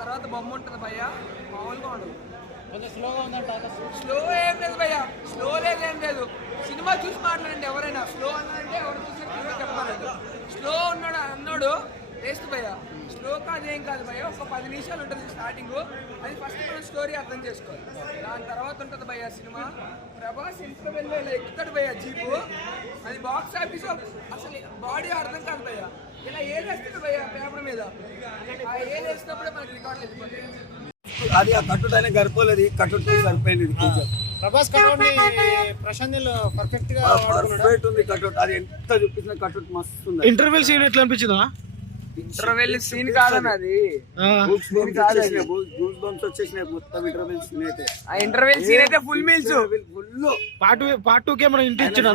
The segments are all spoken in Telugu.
తర్వాత బొమ్మ ఉంటుంది భయ్య, మామూలుగా ఉండదు. కొంచెం స్లోగా ఉందంట. స్లో ఏం లేదు భయ్య, స్లో లేదు ఏం లేదు. సినిమా చూసి మాట్లాడండి ఎవరైనా. స్లో అన్నారంటే ఎవరు చూసి చెప్పాలండి. స్లో అన్నాడు వేస్ట్ భయ్య. స్లో కాదు ఏం కాదు భయ్య, ఒక 10 నిమిషాలు ఉంటుంది స్టార్టింగ్. అది ఫస్ట్ మనం స్టోరీ అర్థం చేసుకోవాలి. దాని తర్వాత ఉంటుంది భయ్య సినిమా. ప్రభాస్ ఇంటర్వెల్ ఇలా ఎక్కుతాడు భయ్య జీపు, అది బాక్స్ ఆఫీస్ అసలు బాడీ అర్థం కాదు భయ్య. ఇలా ఏది వేస్తుంది భయ్య పేపర్ మీద, ఆ ఏది వేసినప్పుడే మనకి రికార్డులు వెళ్ళిపోతాయి. అది ఆ కట్టుడు అనేది గడిపోలేదు, కట్టుడు సరిపోయింది. ప్రభాస్ కటౌట్ ప్రశాంత్ పర్ఫెక్ట్ గా పర్ఫెక్ట్ ఉంది కట్టుడు. అది ఎంత చూపించిన కట్టుడు మస్తు ఉంది. ఇంటర్వెల్ సీన్ ఎట్లా అనిపించిందా? ఇంటర్వెల్ సీన్ కాదన్న అది, వచ్చేసినాయి మొత్తం ఇంటర్వెల్ సీన్ అయితే. ఆ ఇంటర్వెల్ సీన్ అయితే ఫుల్ మీల్స్. పార్ట్ 2 కి ఏమైనా ఇంటి ఇచ్చినా?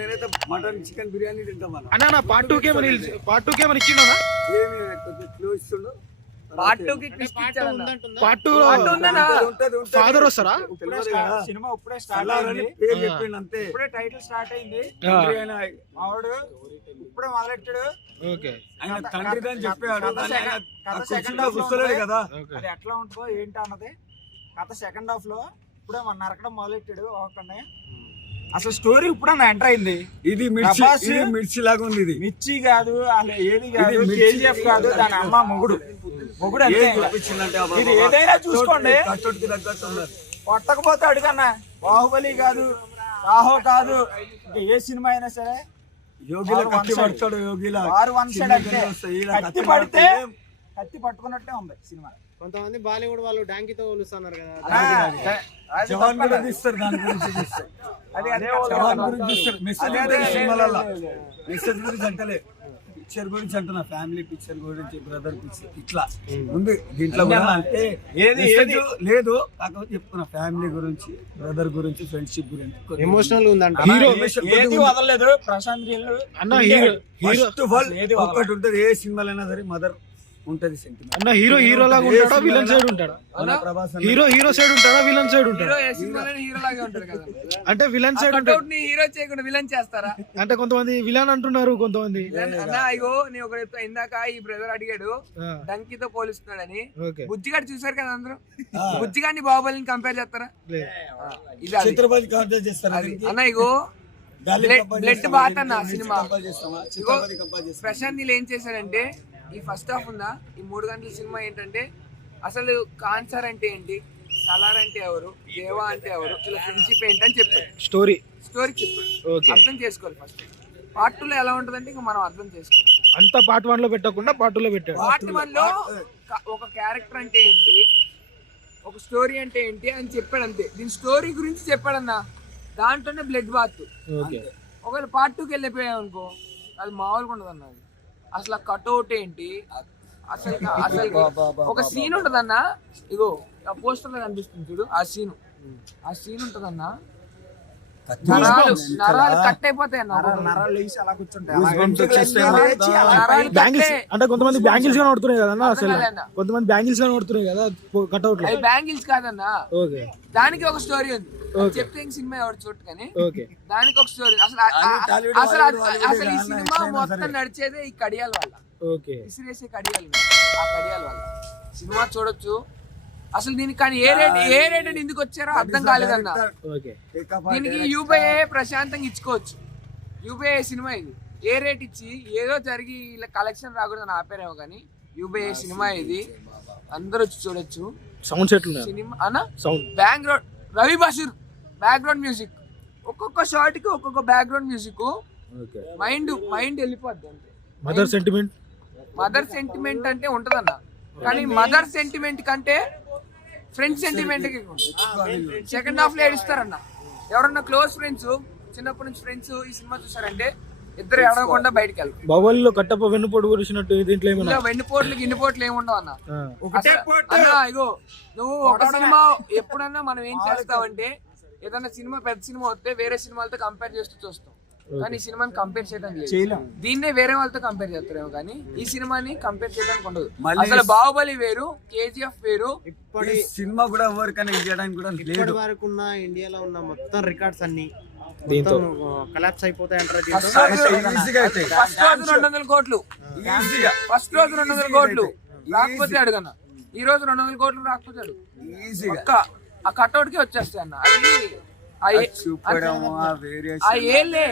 నేనైతే మటన్ చికెన్ బిర్యానీ తింటామన్నా. అన్నా పార్ట్ 2 కి ఏమైనా ఇచ్చినా? ఏమి క్లోజ్ ఇస్తుండో. పార్ట్ 2 కి పార్ట్ 2 ఫాదర్ వస్తారా? సినిమా ఇప్పుడే స్టార్ట్ అయింది, చెప్పిండు అంతే. ఇప్పుడే టైటిల్ స్టార్ట్ అయింది. మావాడు ఇప్పుడే మొదలెట్టాడు. ఆయన తండ్రి అని చెప్పాడు కదా. అది ఎట్లా ఉంటుందో ఏంటి అన్నది కథ సెకండ్ హాఫ్ లో ఇప్పుడే మన నరకడం మొదలెట్టాడు. ఒకనే అసలు స్టోరీ ఇప్పుడే ఎంటర్ అయింది. ఇది మిర్చి లాగా ఉంది. ఇది మిర్చి కాదు, అసలు ఏది కాదు, కేజీఎఫ్ కాదు, దాని అమ్మ మొగుడు అంతే. ఇది ఏదైనా చూసుకోండి, కొట్టకపోతే అడుగన్నా. బాహుబలి కాదు, రాహో కాదు, ఇంకా ఏ సినిమా అయినా సరే వారు వన్ సైడ్ అంటే కత్తి పడితే కత్తి పట్టుకున్నట్టే ఉంది సినిమా. కొంతమంది బాలీవుడ్ వాళ్ళు డాంకీతో పోలుస్తున్నారు కదా. జవాన్ కూడా తీస్తారు, దాని గురించి తీస్తారు. మెసేజ్ గురించి అంటలే, పిక్చర్ గురించి అంటున్నా. ఫ్యామిలీ పిక్చర్ గురించి, బ్రదర్ పిక్చర్ ఇట్లా ఉంది దీంట్లో కూడా. అంటే ఏది లేదు, కాకపోతే చెప్తున్నా ఫ్యామిలీ గురించి, బ్రదర్ గురించి, ఫ్రెండ్షిప్ గురించి ఎమోషనల్ ఉందంట. ఏది వదలలేదు ప్రశాంత్ అన్న. ఫస్ట్ ఆఫ్ ఆల్ ఒకటి ఉంటుంది, ఏ సినిమాలైనా సరే మదర్ ఉంటది సెంటిమెంట్. అన్న హీరో లాగా ఉంటాడా, విలన్ సైడ్ ఉంటాడా? హీరో సైడ్ ఉంటాడా, విలన్ సైడ్ ఉంటాడా? హీరో లాగే ఉంటారు కదా. అంటే విలన్ సైడ్ ఉంటాడు. హీరో చేయకుండా విలన్ చేస్తారా? అంటే కొంతమంది విలన్ అంటున్నారు, కొంతమంది అన్న. ఇగో నేను ఒకటి చెప్తా, ఇందాక ఈ బ్రదర్ అడిగాడు డంకీతో పోలుస్తున్నాడని. బుజ్జిగాడు చూసారు కదా అందరూ, బుజ్జిగాడిని బాహుబలిని కంపేర్ చేస్తారా? చిత్రపతి కంపేర్ చేస్తారా అన్న? ఇగో బ్లడ్ బాత్ అన్న సినిమా. ప్రశాంత్ నీళ్ళు ఏం చేశారంటే, ఈ ఫస్ట్ హాఫ్ ఉందా, ఈ 3 గంటల సినిమా ఏంటంటే అసలు కాన్సర్ అంటే ఏంటి, సలార్ అంటే ఎవరు, దేవా అంటే ఎవరు, ఇలా ఫ్రెండ్షిప్ ఏంటి అని చెప్పారు. స్టోరీ చెప్పారు, అర్థం చేసుకోవాలి. ఫస్ట్ పార్ట్ 2 లో ఎలా ఉంటదంటే ఇంకా మనం అర్థం చేసుకోవాలి. అంతా పార్ట్ 1 లో పెట్టకుండా పార్ట్ 2 లో పెట్టారు. పార్ట్ 1 లో ఒక క్యారెక్టర్ అంటే ఏంటి, ఒక స్టోరీ అంటే ఏంటి అని చెప్పాడు అంతే. దీని స్టోరీ గురించి చెప్పాడన్నా, దాంట్లోనే బ్లడ్ బాత్. ఒకవేళ పార్ట్ 2కి వెళ్ళిపోయాం అనుకో, అది మామూలుగా ఉండదు అన్నది. అసలు కట్అవుట్ ఏంటి, అసలు ఒక సీన్ ఉంటదన్నా. ఇగో ఆ పోస్టర్ లో కనిపిస్తుంది చూడు, ఆ సీన్ ఉంటదన్నా. నరాలు కట్ అయిపోతాయి అన్న, నరాలు లేచి అలా కూర్చుంటాయి. అంటే కొంతమంది బ్యాంగిల్స్ గా నడుతున్నాయి కదన్నా, అసలు కొంతమంది బ్యాంగిల్స్ గా నడుతున్నాయి కదా కట్అవుట్ లో. బ్యాంగిల్స్ కాదన్నా, దానికి ఒక స్టోరీ ఉంది. చెప్తే సినిమా ఎవరు చూడు కానీ దానికి ఒక స్టోరీ. అసలు ఈ సినిమా మొత్తం నడిచేదే ఈ కడియాల వల్ల, విసిరేసే కడియాల వల్ల సినిమా చూడొచ్చు. అసలు దీనికి కానీ ఏ రేట్ అని ఎందుకు వచ్చారో అర్థం కాలేదన్న. దీనికి యూపీఐ ప్రశాంతంగా ఇచ్చుకోవచ్చు. యూపీఐ సినిమా ఇది ఏ రేట్ ఇచ్చి ఏదో జరిగి ఇలా కలెక్షన్ రాకూడదని ఆపేరేమో కానీ యూపీఐ సినిమా ఇది, అందరూ వచ్చి చూడొచ్చు. సౌండ్ సెట్ సినిమా అన్న, background Ravi Basheer background music, ఒక్కొక్క షార్ట్ కి ఒక్కొక్క బ్యాక్గ్రౌండ్ మ్యూజిక్. మైండ్ వెళ్ళిపోద్ది అంతే. మదర్ సెంటిమెంట్ అంటే ఉంటదన్న, కానీ మదర్ సెంటిమెంట్ కంటే ఫ్రెండ్స్ సెంటిమెంట్ సెకండ్ హాఫ్ లో ఏడుస్తారన్న. ఎవరన్నా క్లోజ్ ఫ్రెండ్స్, చిన్నప్పటి నుంచి ఫ్రెండ్స్ ఈ సినిమా చూసారంటే ఇద్దరు ఏడవకుండా బయటకు వెళ్తారు. బాహుబలిలో కట్టప్ప వెన్నుపోటు గురించినట్టు దీంట్లో వెన్నుపోట్లు గిన్నెపోట్లు ఏముండవు అన్న. ఇగో నువ్వు ఒక సినిమా ఎప్పుడన్నా మనం ఏం చేస్తావంటే, ఏదన్నా సినిమా పెద్ద సినిమా వస్తే వేరే సినిమాలతో కంపేర్ చేస్తూ చూస్తాం, కానీ ఈ సినిమాని కంపేర్ చేయడం లేదు. దీన్నే వేరే వాళ్ళతో కంపేర్ చేస్తారేమో కానీ ఈ సినిమాని కంపేర్ చేయడానికి ఉండదు. అసలు బాహుబలి వేరు, కేజీఎఫ్ వేరు. ఇప్పటి సినిమా కూడా ఎవరికైనా చేయడానికి కూడా ఇప్పటి వరకు ఉన్న ఇండియాలో ఉన్న మొత్తం రికార్డ్స్ అన్ని కొలాప్స్ అయిపోతాయి అంటారు. ఫస్ట్ రోజు 200 కోట్లు రాకపోతే అడుగన్నా. ఈ రోజు 200 కోట్లు రాకపోతాడు ఈజీగా ఒక్క ఆ కట్అవుట్ కి వచ్చేస్తాయి అన్న. అది చూపడము ఆ ఆ వేరియేషన్ ఏళ్ళే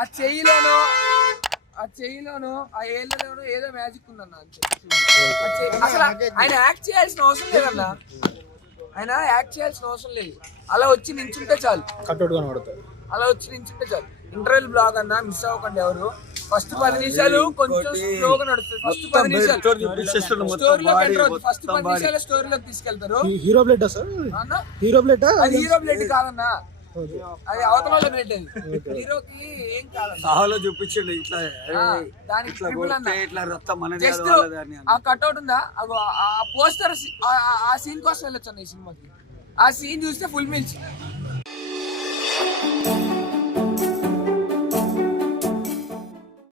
ఆ చెయ్యిలోనో ఆ ఏళ్ళలోనో ఏదో మ్యాజిక్ ఉందన్న అంతే. అసలు ఆయన యాక్ట్ చేయాల్సిన అవసరం లేదన్న, ఆయన యాక్ట్ చేయాల్సిన అవసరం లేదు. అలా వచ్చి నించుంటే చాలు, కట్అవుట్ కనబడతాయి. అలా వచ్చి నించుంటే చాలు. ఇంటర్వెల్ బ్లాగ్ అన్న మిస్ అవ్వకండి ఎవరు. ఫస్ట్ 10 నిమిషాలు కొంచెం స్లోగా నడుస్తుంది. ఫస్ట్ 10 నిమిషాలు స్టోరీలోకి ఎంటర్, ఫస్ట్ 10 నిమిషాలు స్టోరీలోకి తీసుకెళ్తారు. హీరో బ్లడ్ సార్, అన్న హీరో బ్లడ్ అది హీరో బ్లడ్ కాదన్న, అది అవతల బ్లడ్. అది హీరోకి ఏం కాదన్న. సాహలో చూపించండి ఇట్లా దానికి ఇట్లా ట్రిపుల్ అన్న. కొడితే ఇట్లా రక్తం మనది జస్ట్ కాదు వాళ్ళది అని. ఆ కట్అవుట్ ఉందా, ఆ పోస్టర్ ఆ సీన్ కోసం వెళ్ళొచ్చు అన్న ఈ సినిమాకి. ఆ సీన్ చూస్తే ఫుల్ మీల్స్.